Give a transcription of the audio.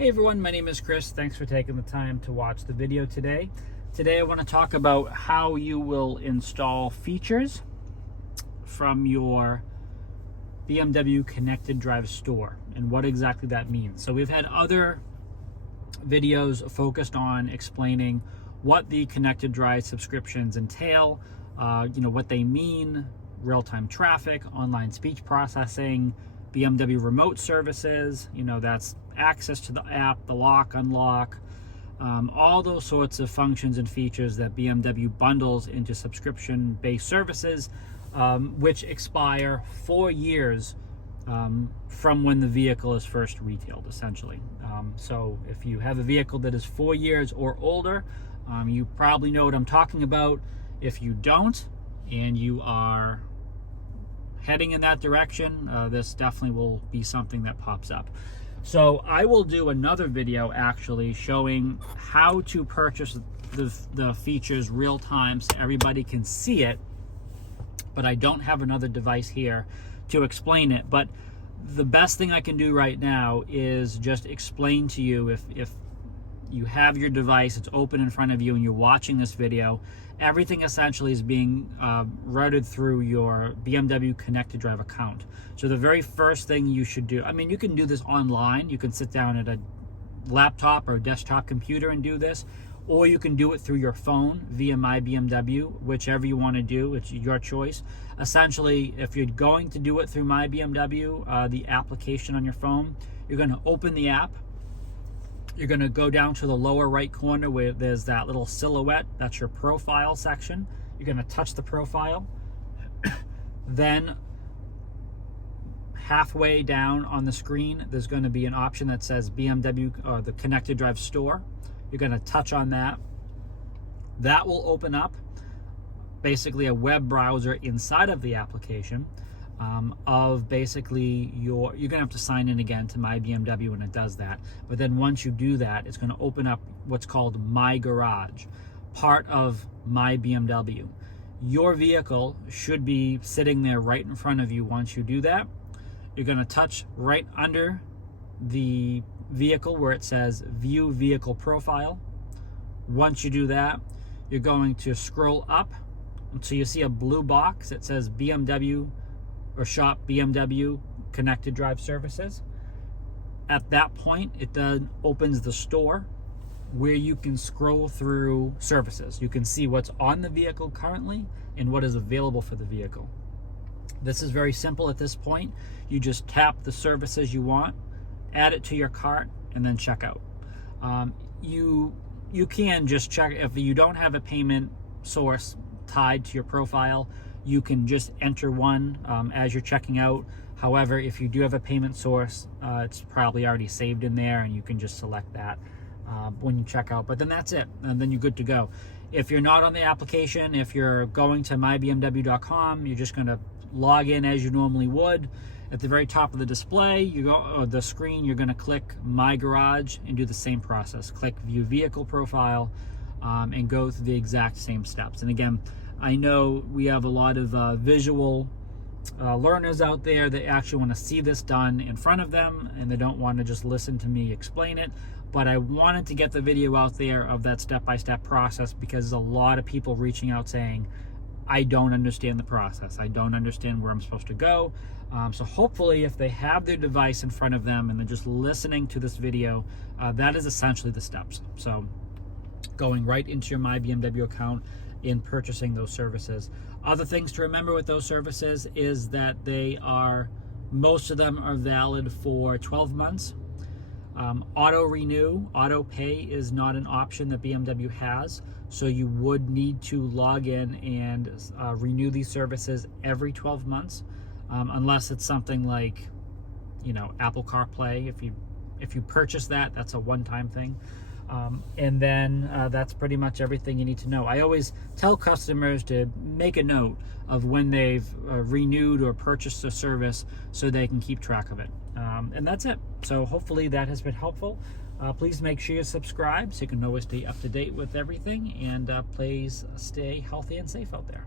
Hey everyone, my name is Chris. Thanks for taking the time to watch the video today. Today I want to talk about how you will install features from your BMW ConnectedDrive store and what exactly that means. So we've had other videos focused on explaining what the ConnectedDrive subscriptions entail, what they mean, real-time traffic, online speech processing, BMW remote services, that's access to the app, the lock, unlock, all those sorts of functions and features that BMW bundles into subscription-based services, which expire 4 years from when the vehicle is first retailed, essentially. So if you have a vehicle that is 4 years or older, you probably know what I'm talking about. If you don't, and you are heading in that direction, this definitely will be something that pops up. So I will do another video actually showing how to purchase the features real time so everybody can see it, but I don't have another device here to explain it. But the best thing I can do right now is just explain to you, if you have your device, it's open in front of you and you're watching this video, everything essentially is being routed through your BMW ConnectedDrive account. So the very first thing you should do, you can do this online. You can sit down at a laptop or a desktop computer and do this, or you can do it through your phone via My BMW, whichever you want to do, it's your choice. Essentially, if you're going to do it through My BMW, the application on your phone, you're going to open the app. You're going to go down to the lower right corner where there's that little silhouette. That's your profile section. You're going to touch the profile. Then halfway down on the screen, there's going to be an option that says BMW or the ConnectedDrive store. You're going to touch on that. That will open up basically a web browser inside of the application. Of basically you're gonna have to sign in again to My BMW when it does that. But then once you do that, it's gonna open up what's called My Garage, part of My BMW. Your vehicle should be sitting there right in front of you once you do that. You're gonna touch right under the vehicle where it says View Vehicle Profile. Once you do that, you're going to scroll up until you see a blue box that says BMW or Shop BMW ConnectedDrive Services. At that point, it then opens the store where you can scroll through services. You can see what's on the vehicle currently and what is available for the vehicle. This is very simple at this point. You just tap the services you want, add it to your cart, and then check out. You can just check if you don't have a payment source tied to your profile. You can just enter one as you're checking out. However, if you do have a payment source, it's probably already saved in there, and you can just select that when you check out. But then that's it, and then you're good to go. If you're not on the application, if you're going to mybmw.com, you're just going to log in as you normally would. At the very top of the display, the screen, you're going to click My Garage and do the same process. Click View Vehicle Profile and go through the exact same steps. And again, I know we have a lot of visual learners out there that actually want to see this done in front of them, and they don't want to just listen to me explain it. But I wanted to get the video out there of that step-by-step process, because there's a lot of people reaching out saying, I don't understand the process. I don't understand where I'm supposed to go. So hopefully if they have their device in front of them and they're just listening to this video, that is essentially the steps. So going right into your My BMW account in purchasing those services. Other things to remember with those services is that most of them are valid for 12 months. Auto renew, auto pay is not an option that BMW has. So you would need to log in and renew these services every 12 months, unless it's something like, Apple CarPlay. If you purchase that, that's a one-time thing. And then that's pretty much everything you need to know. I always tell customers to make a note of when they've renewed or purchased a service so they can keep track of it. And that's it. So hopefully that has been helpful. Please make sure you subscribe so you can always stay up to date with everything. And please stay healthy and safe out there.